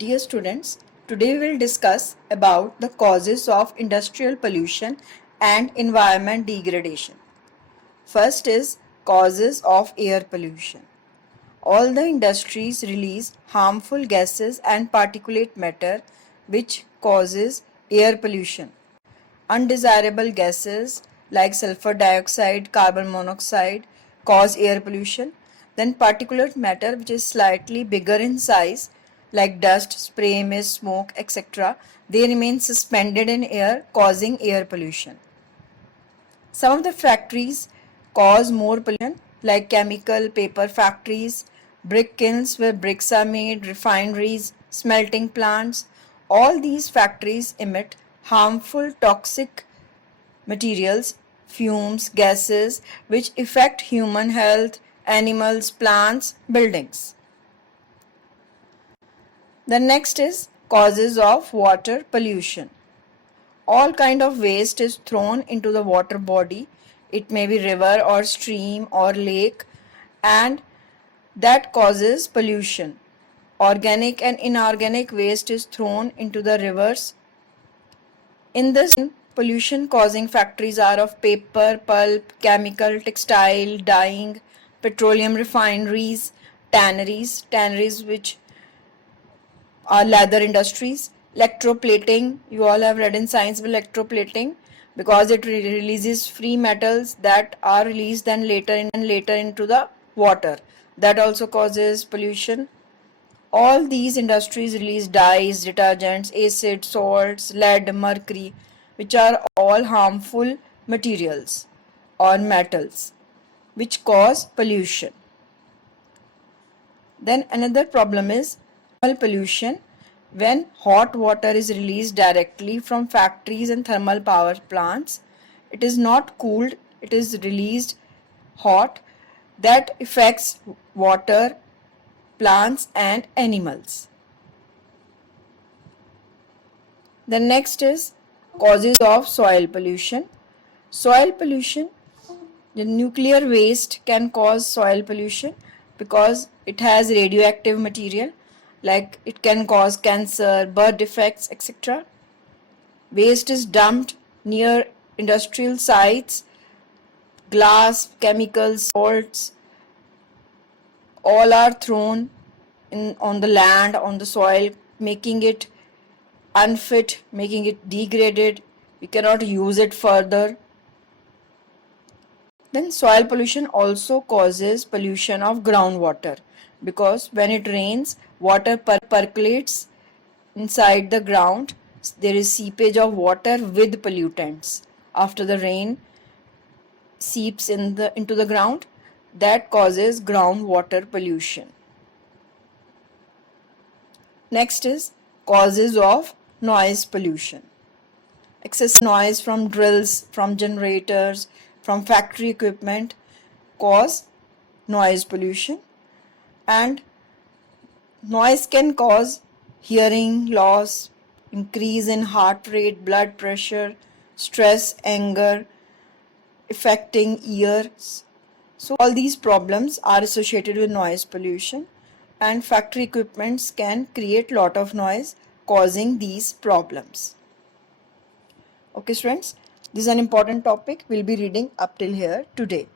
Dear students, today we will discuss about the causes of industrial pollution and environment degradation. First is causes of air pollution. All the industries release harmful gases and particulate matter which causes air pollution. Undesirable gases like sulfur dioxide, carbon monoxide cause air pollution. Then particulate matter which is slightly bigger in size like dust, spray, mist, smoke, etc. They remain suspended in air causing air pollution. Some of the factories cause more pollution like chemical, paper factories, brick kilns where bricks are made, refineries, smelting plants. All these factories emit harmful toxic materials, fumes, gases which affect human health, animals, plants, buildings. The next is causes of water pollution. All kind of waste is thrown into the water body. It may be river or stream or lake, and that causes pollution. Organic and inorganic waste is thrown into the rivers. In this, pollution causing factories are of paper, pulp, chemical, textile, dyeing, petroleum refineries, tanneries which are leather industries, electroplating. You all have read in science about electroplating because it releases free metals that are released then later into the water. That also causes pollution. All these industries release dyes, detergents, acids, salts, lead, mercury, which are all harmful materials or metals which cause pollution. Then another problem is thermal pollution. When hot water is released directly from factories and thermal power plants, it is not cooled, it is released hot. That affects water, plants and animals. The next is causes of soil pollution. Soil pollution, the nuclear waste can cause soil pollution because it has radioactive material, like it can cause cancer, birth defects, etc. Waste is dumped near industrial sites, glass, chemicals, salts, all are thrown on the land, on the soil, making it unfit, making it degraded. We cannot use it further. Then soil pollution also causes pollution of groundwater because when it rains, water percolates inside the ground. There is seepage of water with pollutants. After the rain seeps into the ground, that causes groundwater pollution. Next is causes of noise pollution. Excessive noise from drills, from generators, from factory equipment cause noise pollution, and noise can cause hearing loss, increase in heart rate, blood pressure, stress, anger, affecting ears. So all these problems are associated with noise pollution, and factory equipments can create lot of noise causing these problems. Okay students, this is an important topic. We'll be reading up till here today.